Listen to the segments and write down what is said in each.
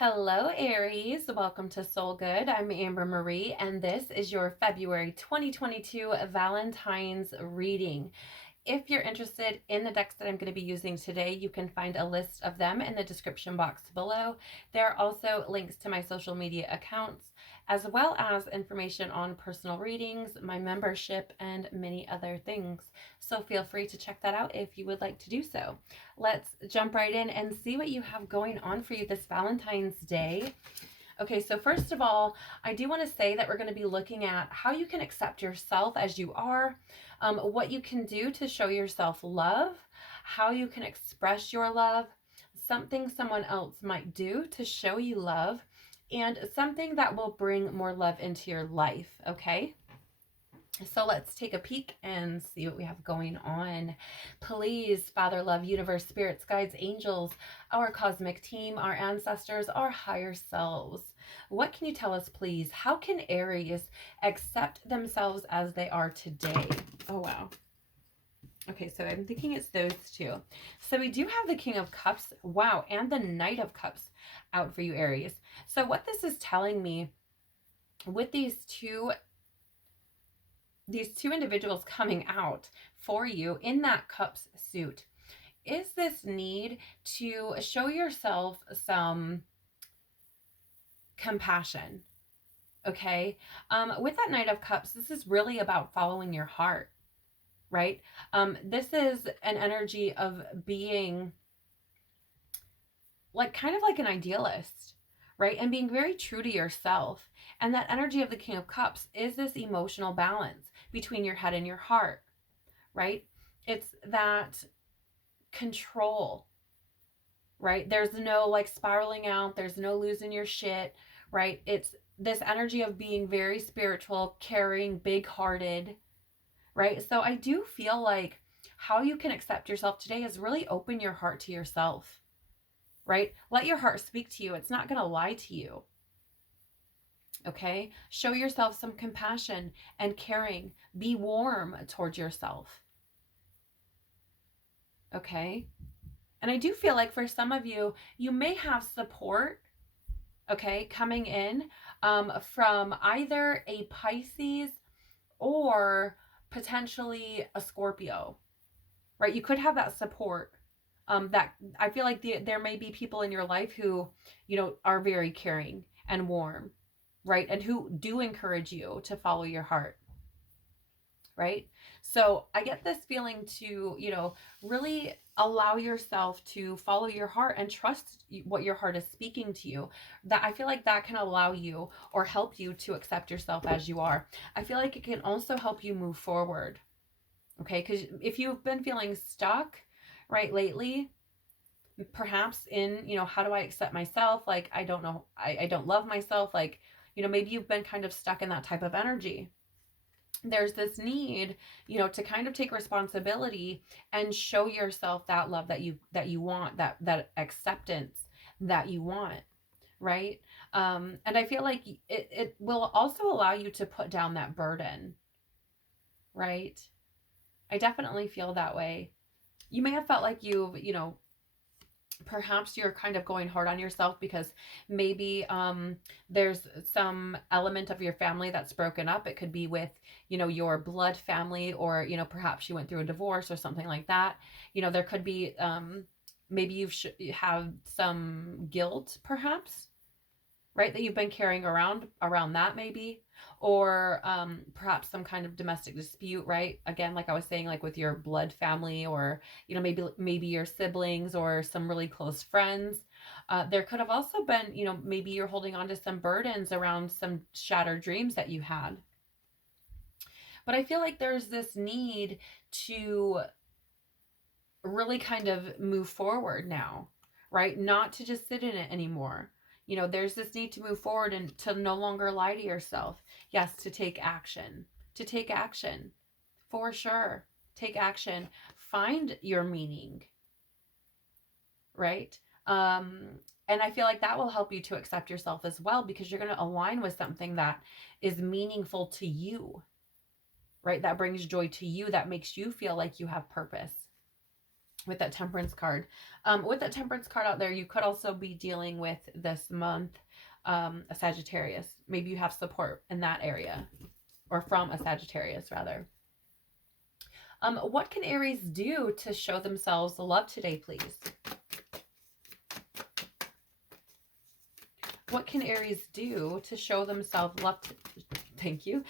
Hello, Aries. Welcome to Soul Good. I'm Amber Marie, and this is your February 2022 Valentine's reading. If you're interested in the decks that I'm going to be using today, you can find a list of them in the description box below. There are also links to my social media accounts, as well as information on personal readings, my membership, and many other things. So feel free to check that out if you would like to do so. Let's jump right in and see what you have going on for you this Valentine's Day. Okay, so first of all, I do want to say that we're going to be looking at how you can accept yourself as you are, what you can do to show yourself love, how you can express your love, something someone else might do to show you love, and something that will bring more love into your life, okay? So let's take a peek and see what we have going on. Please, Father, Love, Universe, Spirits, Guides, Angels, our cosmic team, our ancestors, our higher selves. What can you tell us, please? How can Aries accept themselves as they are today? Oh, wow. Okay, so I'm thinking it's those two. So we do have the King of Cups, wow, and the Knight of Cups out for you, Aries. So what this is telling me with these two individuals coming out for you in that cups suit is this need to show yourself some compassion. Okay. With that Knight of Cups, this is really about following your heart, right? This is an energy of being like kind of like an idealist, right? And being very true to yourself. And that energy of the King of Cups is this emotional balance between your head and your heart, right? It's that control, right? There's no like spiraling out, there's no losing your shit, right? It's this energy of being very spiritual, caring, big hearted, right? So I do feel like how you can accept yourself today is really open your heart to yourself, right? Let your heart speak to you. It's not going to lie to you. Okay? Show yourself some compassion and caring. Be warm towards yourself. Okay? And I do feel like for some of you, you may have support, okay, coming in from either a Pisces or potentially a Scorpio, right? You could have that support. That I feel like there may be people in your life who, are very caring and warm, right? And who do encourage you to follow your heart, right? So I get this feeling to, really allow yourself to follow your heart and trust what your heart is speaking to you. That I feel like that can allow you or help you to accept yourself as you are. I feel like it can also help you move forward. Okay? Because if you've been feeling stuck, right, lately, perhaps in, how do I accept myself? Like, I don't know, I don't love myself. Like, maybe you've been kind of stuck in that type of energy. There's this need, to kind of take responsibility and show yourself that love that you want, that acceptance that you want, right? And I feel like it will also allow you to put down that burden, right? I definitely feel that way. You may have felt like perhaps you're kind of going hard on yourself because maybe there's some element of your family that's broken up. It could be with, your blood family, or, perhaps you went through a divorce or something like that. There could be maybe you have some guilt, perhaps, right, that you've been carrying around that, maybe, or perhaps some kind of domestic dispute, right? Again, like I was saying, like with your blood family, or maybe your siblings or some really close friends. There could have also been, maybe you're holding on to some burdens around some shattered dreams that you had. But I feel like there's this need to really kind of move forward now, right? Not to just sit in it anymore. There's this need to move forward and to no longer lie to yourself. Yes, to take action. To take action. For sure. Take action. Find your meaning, right? And I feel like that will help you to accept yourself as well, because you're going to align with something that is meaningful to you, right? That brings joy to you, that makes you feel like you have purpose. with that Temperance card. With that Temperance card out there, you could also be dealing with this month a Sagittarius. Maybe you have support in that area, or from a Sagittarius rather. What can Aries do to show themselves love today, please? What can Aries do to show themselves love? Thank you.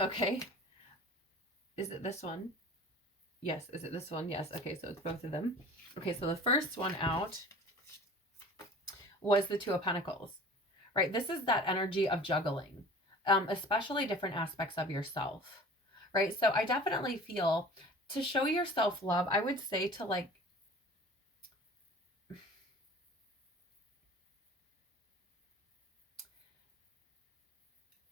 Okay. Is it this one? Yes. Is it this one? Yes. Okay, so it's both of them. Okay, so the first one out was the Two of Pentacles, right? This is that energy of juggling, especially different aspects of yourself, right? So I definitely feel to show yourself love, I would say to like,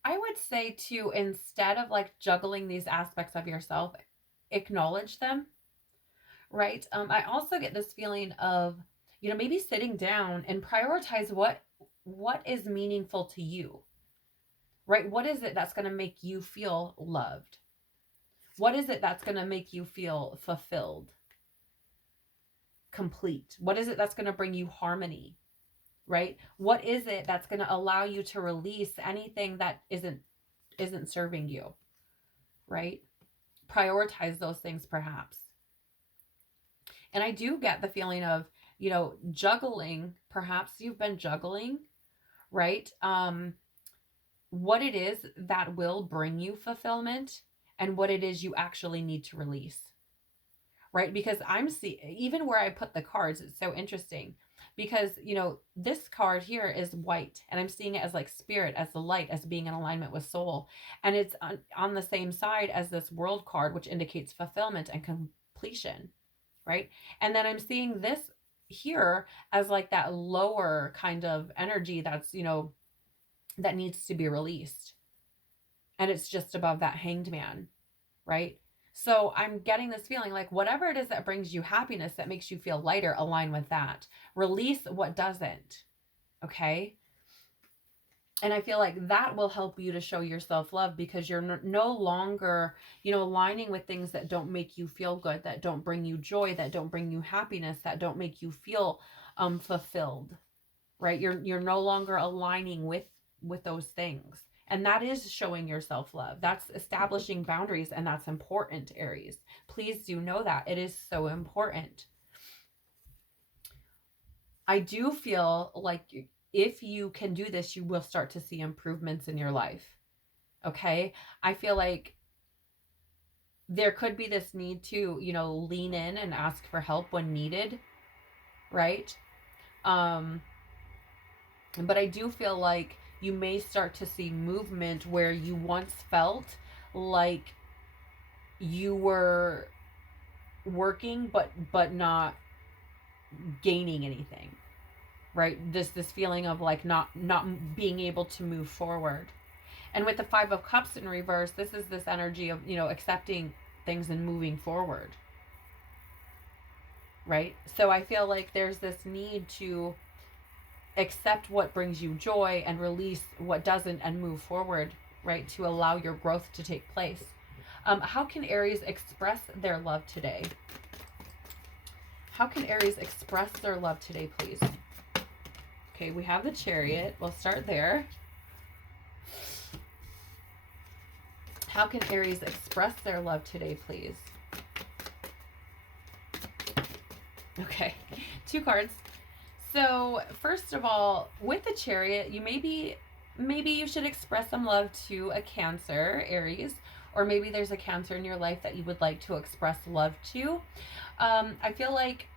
I would say to, instead of like juggling these aspects of yourself, acknowledge them, right? I also get this feeling of, you know, maybe sitting down and prioritize what is meaningful to you, right? What is it that's going to make you feel loved? What is it that's going to make you feel fulfilled, complete? What is it that's going to bring you harmony, right? What is it that's going to allow you to release anything that isn't serving you, right? Prioritize those things perhaps. And I do get the feeling of, you know, juggling, perhaps you've been juggling, right? What it is that will bring you fulfillment and what it is you actually need to release, right? Because I'm seeing, even where I put the cards, it's so interesting because, you know, this card here is white and I'm seeing it as like spirit, as the light, as being in alignment with soul. And it's on the same side as this world card, which indicates fulfillment and completion, right? And then I'm seeing this here as like that lower kind of energy that's, you know, that needs to be released. And it's just above that Hanged Man, right? So I'm getting this feeling like whatever it is that brings you happiness, that makes you feel lighter, align with that. Release what doesn't, okay? And I feel like that will help you to show yourself love because you're no longer, you know, aligning with things that don't make you feel good, that don't bring you joy, that don't bring you happiness, that don't make you feel fulfilled, right? You're no longer aligning with those things. And that is showing yourself love. That's establishing boundaries, and that's important, Aries. Please do know that. It is so important. I do feel like if you can do this, you will start to see improvements in your life. Okay? I feel like there could be this need to, you know, lean in and ask for help when needed, right? But I do feel like you may start to see movement where you once felt like you were working but not gaining anything, right? This feeling of like not being able to move forward. And with the Five of Cups in reverse, this is this energy of, you know, accepting things and moving forward, right? So I feel like there's this need to accept what brings you joy and release what doesn't and move forward, right? To allow your growth to take place. How can Aries express their love today? How can Aries express their love today, please? Okay, we have the Chariot. We'll start there. How can Aries express their love today, please? Okay, 2 cards. So first of all, with the Chariot, you maybe you should express some love to a Cancer, Aries, or maybe there's a Cancer in your life that you would like to express love to. I feel like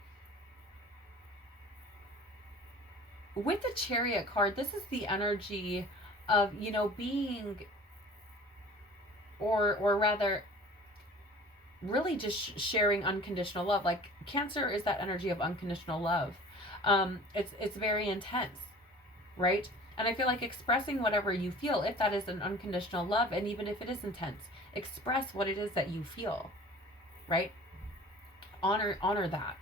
with the Chariot card, this is the energy of, you know, being, or rather really just sharing unconditional love. Like Cancer is that energy of unconditional love. It's very intense, right? And I feel like expressing whatever you feel, if that is an unconditional love, and even if it is intense, express what it is that you feel, right? Honor that.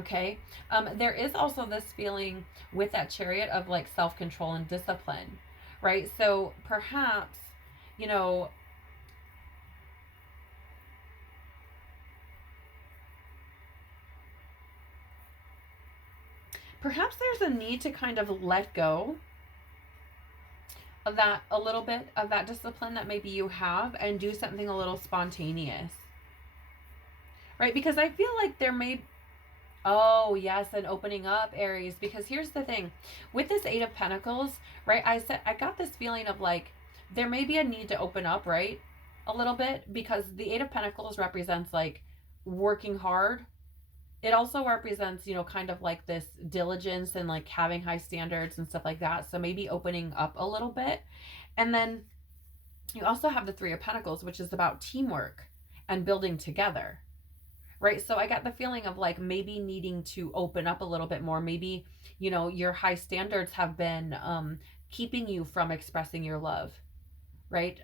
Okay. There is also this feeling with that Chariot of like self-control and discipline, right? So perhaps, you know, Perhaps there's a need to kind of let go of that, a little bit of that discipline that maybe you have, and do something a little spontaneous, right? Because I feel like there may, oh yes, and opening up, Aries, because here's the thing with this Eight of Pentacles, right? I got this feeling of like there may be a need to open up, right? A little bit, because the Eight of Pentacles represents like working hard. It also represents, kind of like this diligence and like having high standards and stuff like that. So maybe opening up a little bit. And then you also have the Three of Pentacles, which is about teamwork and building together, right? So I got the feeling of like maybe needing to open up a little bit more. Maybe, your high standards have been keeping you from expressing your love, right?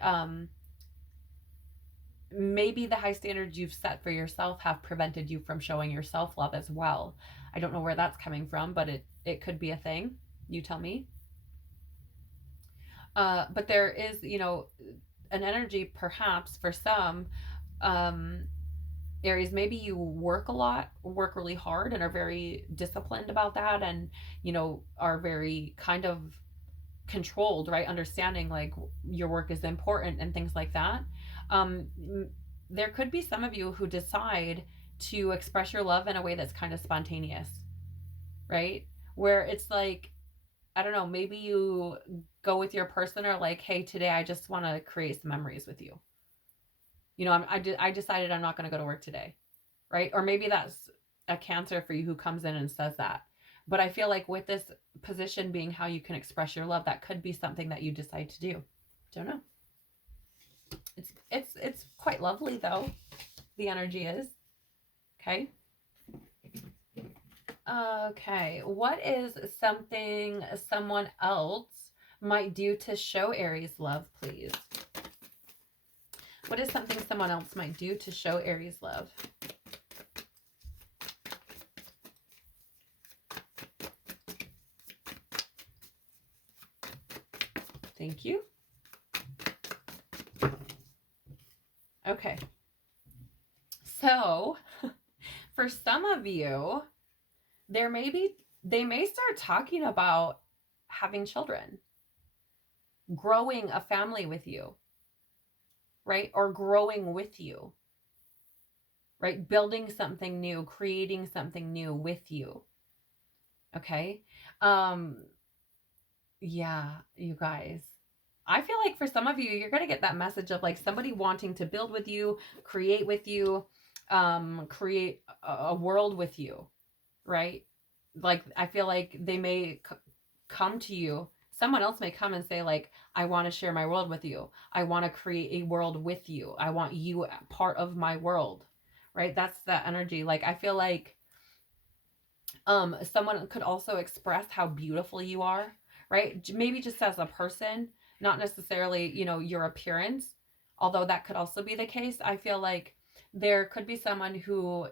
Maybe the high standards you've set for yourself have prevented you from showing yourself love as well. I don't know where that's coming from, but it could be a thing. You tell me. But there is, an energy perhaps for some Aries, maybe you work a lot, work really hard, and are very disciplined about that, and, are very kind of controlled, right? Understanding like your work is important and things like that. Um, there could be some of you who decide to express your love in a way that's kind of spontaneous, right? Where it's like, I don't know, maybe you go with your person, or like, hey, today I just want to create some memories with you. I decided I'm not going to go to work today, right? Or maybe that's a Cancer for you who comes in and says that. But I feel like with this position being how you can express your love, that could be something that you decide to do. Don't know. It's quite lovely though. The energy is. Okay. Okay. What is something someone else might do to show Aries love, please? What is something someone else might do to show Aries love? Thank you. Okay. So, for some of you, they may start talking about having children, growing a family with you, right? Or growing with you, right? Building something new, creating something new with you. Okay. Yeah, you guys. I feel like for some of you, you're going to get that message of like somebody wanting to build with you, create with you, create a world with you, right? Like, I feel like they may come to you. Someone else may come and say like, I want to share my world with you. I want to create a world with you. I want you part of my world, right? That's the energy. Like, I feel like someone could also express how beautiful you are, right? Maybe just as a person, not necessarily, your appearance, although that could also be the case. I feel like there could be someone who,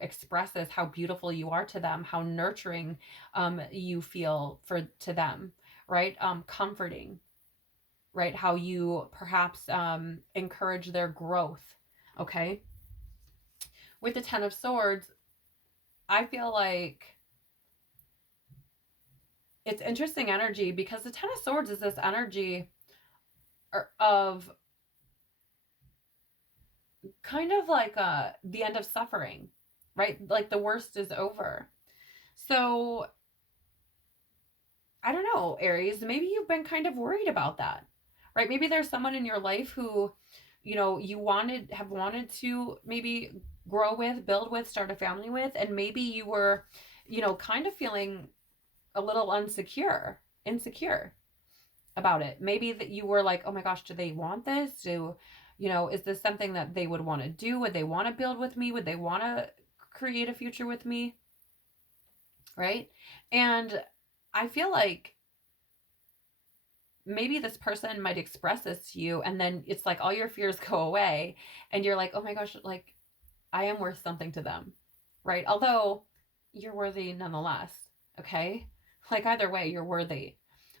expresses how beautiful you are to them, how nurturing you feel to them, right? Comforting, right? How you perhaps encourage their growth, okay? With the Ten of Swords, I feel like it's interesting energy, because the Ten of Swords is this energy of kind of like the end of suffering, right? Like the worst is over. So I don't know, Aries, maybe you've been kind of worried about that, right? Maybe there's someone in your life who, you have wanted to maybe grow with, build with, start a family with, and maybe you were, kind of feeling a little insecure about it. Maybe that you were like, oh my gosh, do they want this? Is this something that they would want to do? Would they want to build with me? Would they want to create a future with me? Right? And I feel like maybe this person might express this to you, and then it's like all your fears go away and you're like, oh my gosh, like I am worth something to them, right? Although you're worthy nonetheless, okay? Like either way, you're worthy.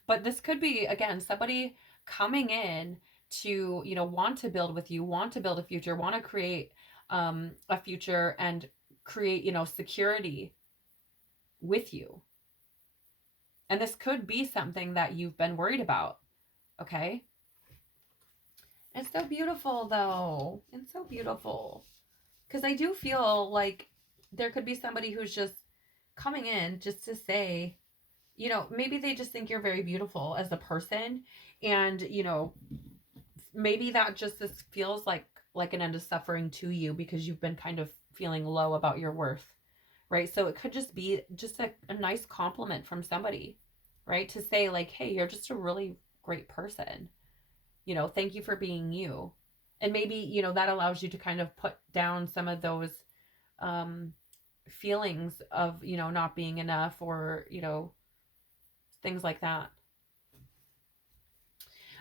But this could be, again, somebody coming in to, want to build with you, want to build a future, want to create a future and create, security with you, And this could be something that you've been worried about. Okay. It's so beautiful though. It's so beautiful. Because I do feel like there could be somebody who's just coming in just to say, maybe they just think you're very beautiful as a person. And, maybe that just feels like an end of suffering to you because you've been kind of feeling low about your worth, right? So it could just be just a nice compliment from somebody, right? To say like, hey, you're just a really great person. Thank you for being you. And maybe, that allows you to kind of put down some of those um, feelings of, not being enough or, things like that.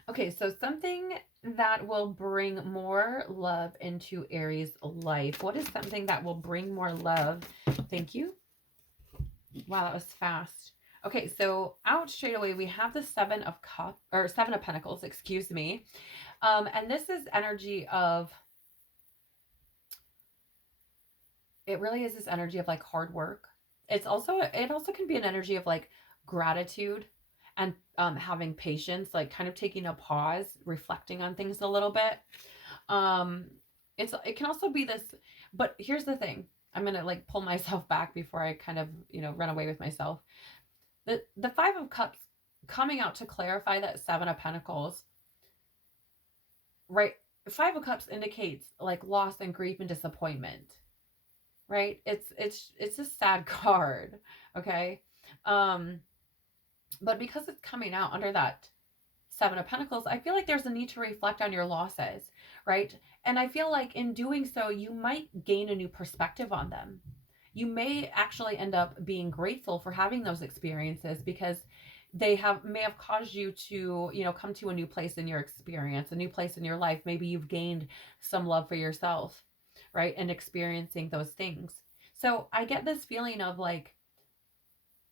Okay, so something that will bring more love into Aries' life. What is something that will bring more love? Thank you. Wow, that was fast. Okay, so out straight away, we have the Seven of Pentacles, excuse me. And this is energy of, it really is this energy of like hard work. It also can be an energy of like gratitude and having patience, like kind of taking a pause, reflecting on things a little bit. It can also be this, but here's the thing. I'm gonna like pull myself back before I kind of run away with myself. The Five of Cups coming out to clarify that Seven of Pentacles, right? Five of Cups indicates like loss and grief and disappointment, right? It's a sad card, okay? But because it's coming out under that Seven of Pentacles, I feel like there's a need to reflect on your losses, right? And I feel like in doing so, you might gain a new perspective on them. You may actually end up being grateful for having those experiences because they may have caused you to, come to a new place in your experience, a new place in your life. Maybe you've gained some love for yourself, right? And experiencing those things. So I get this feeling of like,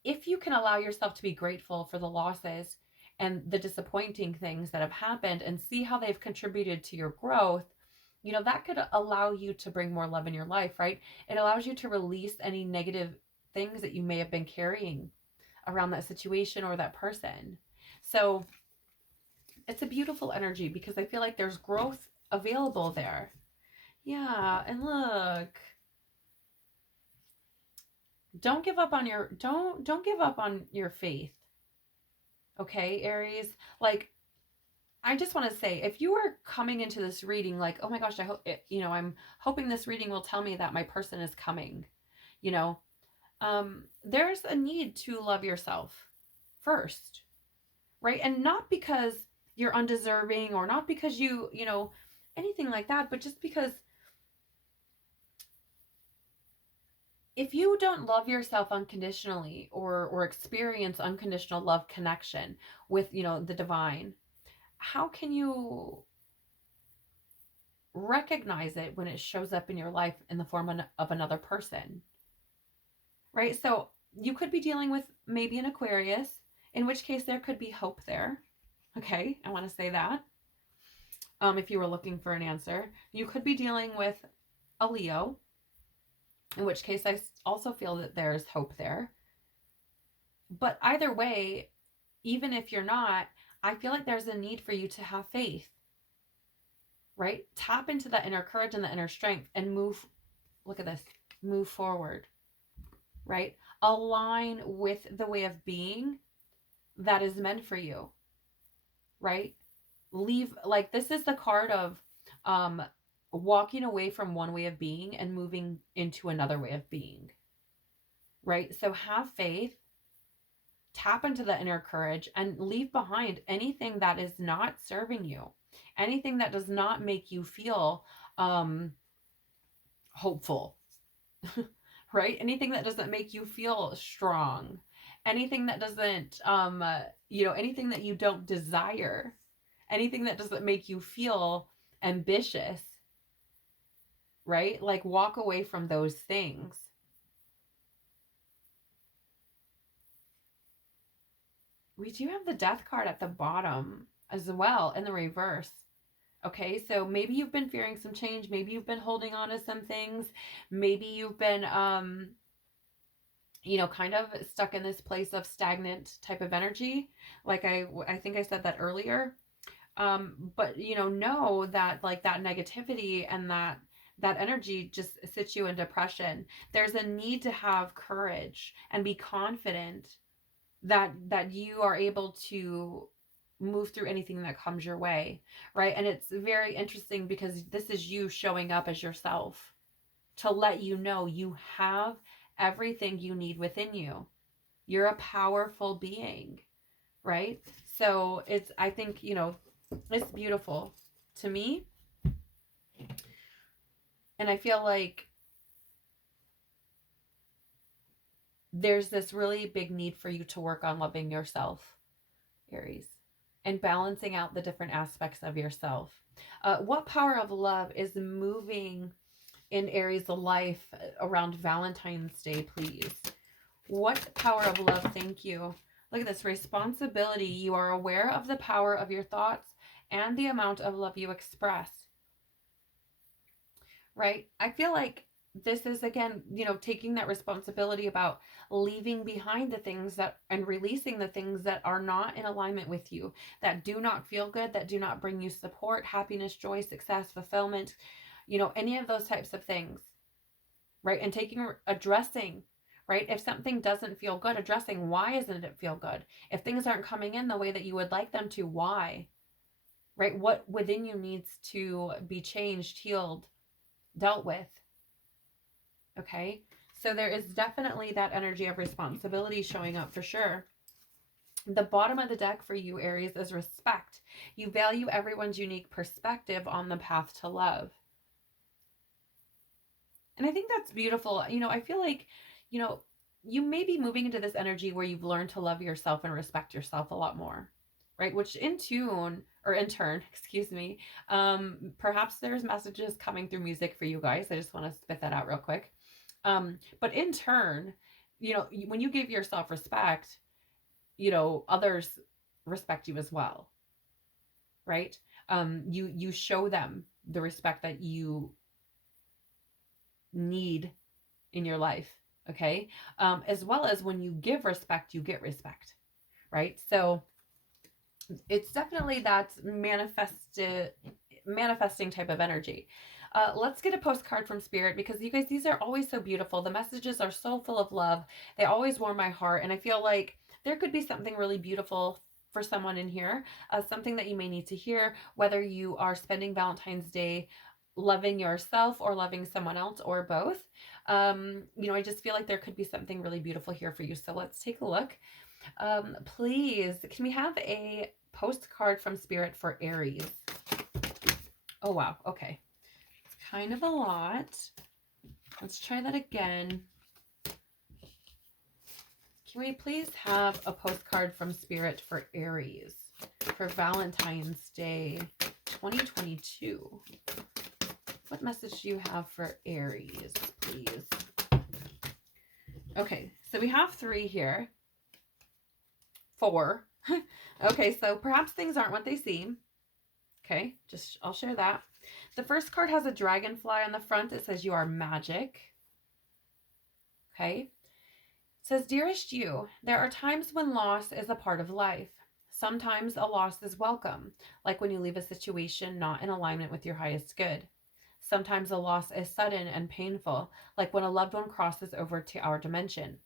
if you can allow yourself to be grateful for the losses and the disappointing things that have happened and see how they've contributed to your growth, that could allow you to bring more love in your life, right? It allows you to release any negative things that you may have been carrying around that situation or that person. So it's a beautiful energy because I feel like there's growth available there. Yeah, and look, don't give up on your faith. Okay, Aries? Like, I just want to say, if you are coming into this reading like, oh my gosh, I hope I'm hoping this reading will tell me that my person is coming, there's a need to love yourself first, right? And not because you're undeserving or not because anything like that, but just because if you don't love yourself unconditionally or experience unconditional love connection with, the divine, how can you recognize it when it shows up in your life in the form of another person, right? So you could be dealing with maybe an Aquarius, in which case there could be hope there. Okay, I want to say that. If you were looking for an answer, you could be dealing with a Leo, in which case I also feel that there's hope there. But either way, even if you're not, I feel like there's a need for you to have faith, right? Tap into that inner courage and the inner strength and look at this, move forward, right? Align with the way of being that is meant for you, right? This is the card of walking away from one way of being and moving into another way of being, right? So have faith, tap into the inner courage, and leave behind anything that is not serving you, anything that does not make you feel hopeful, right? Anything that doesn't make you feel strong, anything that doesn't, anything that you don't desire, anything that doesn't make you feel ambitious, right? Like walk away from those things. We do have the Death card at the bottom as well in the reverse. Okay, so maybe you've been fearing some change. Maybe you've been holding on to some things. Maybe you've been you know, kind of stuck in this place of stagnant type of energy. Like I think I said that earlier. But you know that like that negativity and that energy just sits you in depression. There's a need to have courage and be confident that you are able to move through anything that comes your way, right? And it's very interesting because this is you showing up as yourself to let you know you have everything you need within you. You're a powerful being, right? So it's, I think, you know, it's beautiful to me. And I feel like there's this really big need for you to work on loving yourself, Aries, and balancing out the different aspects of yourself. What power of love is moving in Aries' life around Valentine's Day, please? What power of love? Thank you. Look at this responsibility. You are aware of the power of your thoughts and the amount of love you express, right? I feel like this is, again, you know, taking that responsibility about leaving behind the things that and releasing the things that are not in alignment with you, that do not feel good, that do not bring you support, happiness, joy, success, fulfillment, you know, any of those types of things, right? And addressing, right? If something doesn't feel good, addressing why isn't it feel good? If things aren't coming in the way that you would like them to, why? Right? What within you needs to be changed, healed, dealt with? Okay? So there is definitely that energy of responsibility showing up for sure. The bottom of the deck for you, Aries, is respect. You value everyone's unique perspective on the path to love. And I think that's beautiful. You know, I feel like, you know, you may be moving into this energy where you've learned to love yourself and respect yourself a lot more, right? Which in tune, or in turn, excuse me, perhaps there's messages coming through music for you guys. I just want to spit that out real quick. But in turn, you know, when you give yourself respect, you know, others respect you as well, right? You show them the respect that you need in your life, okay? As well as when you give respect, you get respect, right? So it's definitely that manifesting type of energy. Let's get a postcard from Spirit, because you guys, these are always so beautiful. The messages are so full of love. They always warm my heart, and I feel like there could be something really beautiful for someone in here, something that you may need to hear, whether you are spending Valentine's Day loving yourself or loving someone else, or both. You know, I just feel like there could be something really beautiful here for you. So let's take a look. Please, can we have a postcard from Spirit for Aries? Oh, wow. Okay. It's kind of a lot. Let's try that again. Can we please have a postcard from Spirit for Aries for Valentine's Day 2022? What message do you have for Aries, please? Okay, so we have 3 here. 4. Okay, so perhaps things aren't what they seem. Okay, I'll share that. The first card has a dragonfly on the front. It says you are magic. Okay. It says, dearest you, there are times when loss is a part of life. Sometimes a loss is welcome, like when you leave a situation not in alignment with your highest good. Sometimes a loss is sudden and painful, like when a loved one crosses over to our dimension.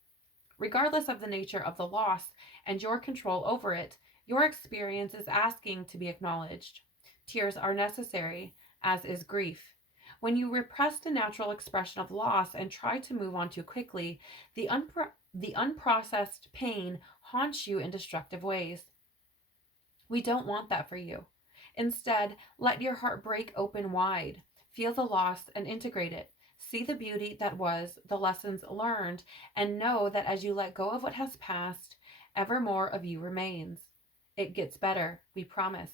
Regardless of the nature of the loss and your control over it, your experience is asking to be acknowledged. Tears are necessary, as is grief. When you repress the natural expression of loss and try to move on too quickly, the unprocessed pain haunts you in destructive ways. We don't want that for you. Instead, let your heart break open wide. Feel the loss and integrate it. See the beauty that was, the lessons learned, and know that as you let go of what has passed, ever more of you remains. It gets better, we promise.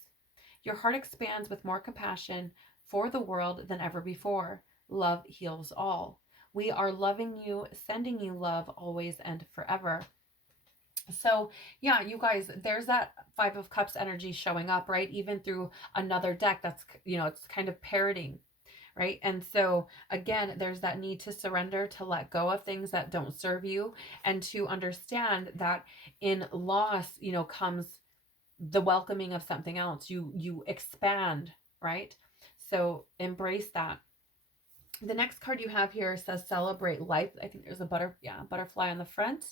Your heart expands with more compassion for the world than ever before. Love heals all. We are loving you, sending you love always and forever. So yeah, you guys, there's that 5 of Cups energy showing up, right? Even through another deck that's, you know, it's kind of parroting, right? And so, again, there's that need to surrender, to let go of things that don't serve you, and to understand that in loss, comes the welcoming of something else. You expand, right? So embrace that. The next card you have here says celebrate life. I think there's a butterfly on the front.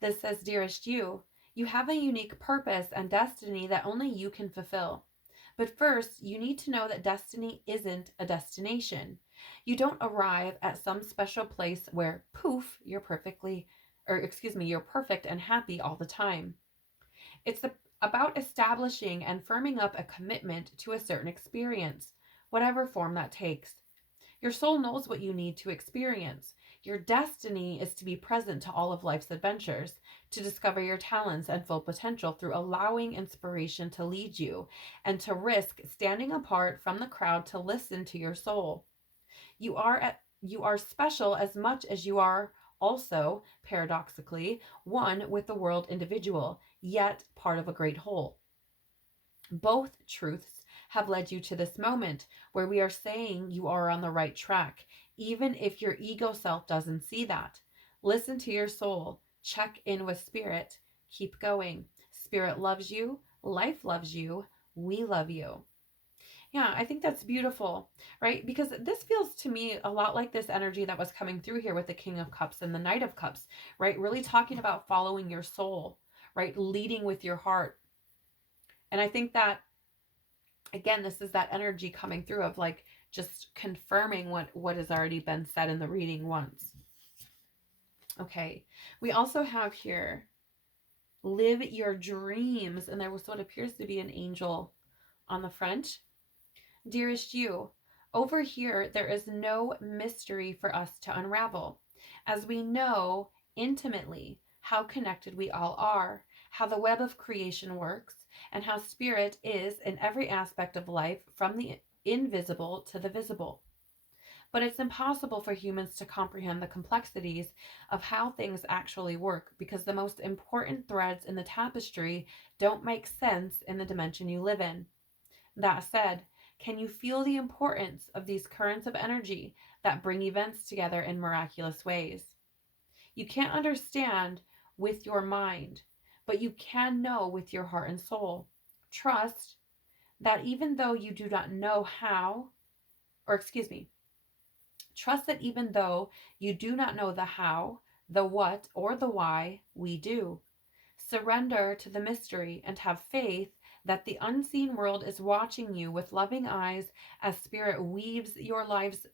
This says, dearest you have a unique purpose and destiny that only you can fulfill. But first, you need to know that destiny isn't a destination. You don't arrive at some special place where, poof, you're perfect and happy all the time. About establishing and firming up a commitment to a certain experience, whatever form that takes. Your soul knows what you need to experience. Your destiny is to be present to all of life's adventures, to discover your talents and full potential through allowing inspiration to lead you, and to risk standing apart from the crowd to listen to your soul. You are special as much as you are also, paradoxically, one with the world individual, yet part of a great whole. Both truths have led you to this moment where we are saying you are on the right track, even if your ego self doesn't see that. Listen to your soul, check in with spirit, keep going. Spirit loves you, life loves you, we love you. Yeah, I think that's beautiful, right? Because this feels to me a lot like this energy that was coming through here with the King of Cups and the Knight of Cups, right? Really talking about following your soul, right? Leading with your heart. And I think that, again, this is that energy coming through of like just confirming what has already been said in the reading once. Okay, we also have here, live your dreams. And there was what appears to be an angel on the front. Dearest you, over here there is no mystery for us to unravel, as we know intimately how connected we all are, how the web of creation works, and how spirit is in every aspect of life, from the invisible to the visible. But it's impossible for humans to comprehend the complexities of how things actually work, because the most important threads in the tapestry don't make sense in the dimension you live in. That said, can you feel the importance of these currents of energy that bring events together in miraculous ways? You can't understand with your mind, but you can know with your heart and soul. Trust that even though you do not know how, or excuse me, trust that even though you do not know the how, the what, or the why, we do. Surrender to the mystery and have faith that the unseen world is watching you with loving eyes as spirit weaves your life's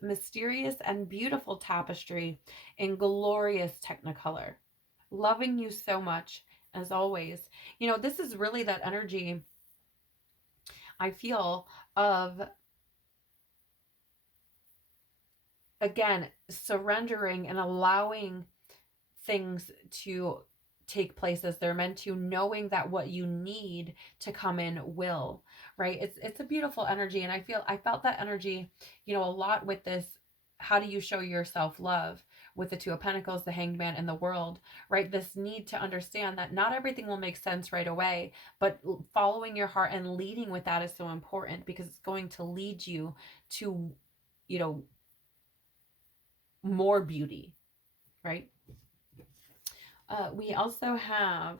mysterious and beautiful tapestry in glorious technicolor. Loving you so much, as always. This is really that energy I feel of, again, surrendering and allowing things to take place as they're meant to, knowing that what you need to come in will, right? It's a beautiful energy. And I felt that energy, a lot with this. How do you show yourself love, with the Two of Pentacles, the Hanged Man, and the World, right? This need to understand that not everything will make sense right away, but following your heart and leading with that is so important, because it's going to lead you to, more beauty, right? We also have,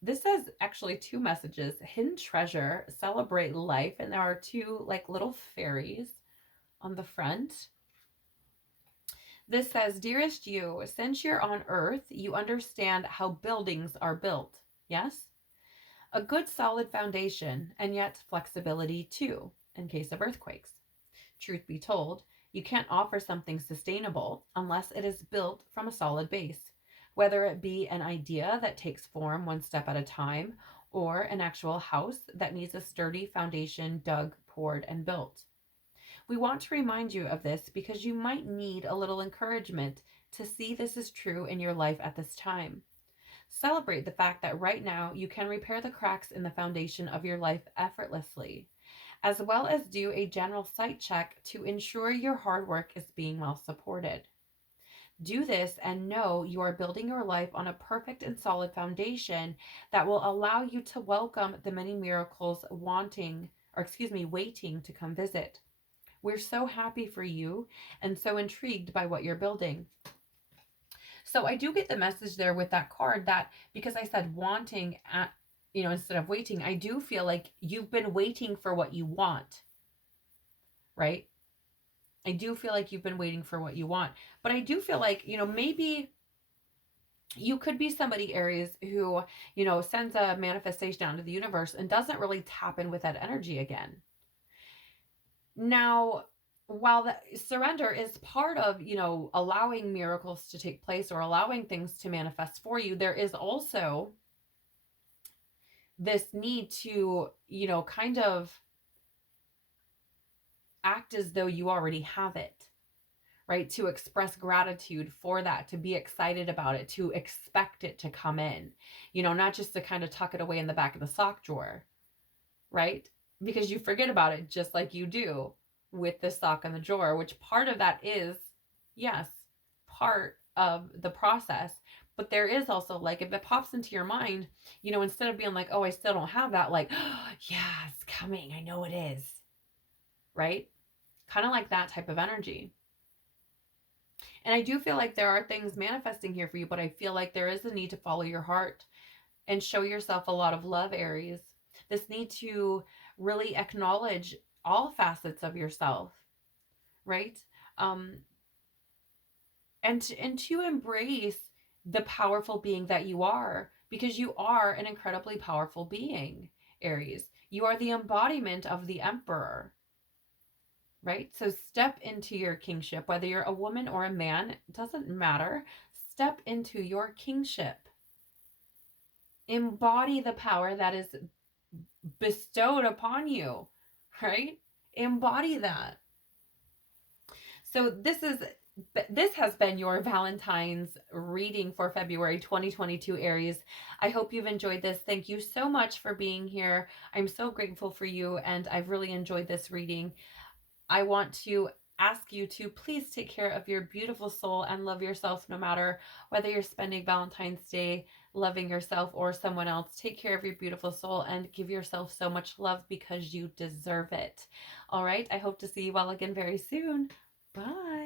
this says actually two messages: hidden treasure, celebrate life. And there are two like little fairies on the front. This says, dearest you, since you're on earth, you understand how buildings are built. Yes? A good solid foundation, and yet flexibility too, in case of earthquakes. Truth be told, you can't offer something sustainable unless it is built from a solid base, whether it be an idea that takes form one step at a time, or an actual house that needs a sturdy foundation dug, poured, and built. We want to remind you of this because you might need a little encouragement to see this is true in your life at this time. Celebrate the fact that right now you can repair the cracks in the foundation of your life effortlessly, as well as do a general site check to ensure your hard work is being well supported. Do this and know you are building your life on a perfect and solid foundation that will allow you to welcome the many miracles waiting to come visit. We're so happy for you and so intrigued by what you're building. So I do get the message there with that card that because I said wanting at, instead of waiting, I do feel like you've been waiting for what you want, right? I do feel like you've been waiting for what you want, but I do feel like, maybe you could be somebody, Aries, who, sends a manifestation out into the universe and doesn't really tap in with that energy again. Now, while the surrender is part of, allowing miracles to take place or allowing things to manifest for you, there is also this need to, kind of act as though you already have it, right? To express gratitude for that, to be excited about it, to expect it to come in, not just to kind of tuck it away in the back of the sock drawer, right? Because you forget about it just like you do with the sock in the drawer, which part of that is, yes, part of the process. But there is also, like, if it pops into your mind, instead of being like, oh, I still don't have that, like, oh, yeah, it's coming. I know it is, right? Kind of like that type of energy. And I do feel like there are things manifesting here for you, but I feel like there is a need to follow your heart and show yourself a lot of love, Aries. This need to really acknowledge all facets of yourself, right? And to embrace the powerful being that you are, because you are an incredibly powerful being, Aries. You are the embodiment of the emperor, right? So step into your kingship, whether you're a woman or a man, it doesn't matter. Step into your kingship. Embody the power that is bestowed upon you, right? Embody that. So this has been your Valentine's reading for February 2022, Aries. I hope you've enjoyed this. Thank you so much for being here. I'm so grateful for you, and I've really enjoyed this reading. I want to ask you to please take care of your beautiful soul and love yourself, no matter whether you're spending Valentine's Day loving yourself or someone else. Take care of your beautiful soul and give yourself so much love because you deserve it. All right. I hope to see you all again very soon. Bye.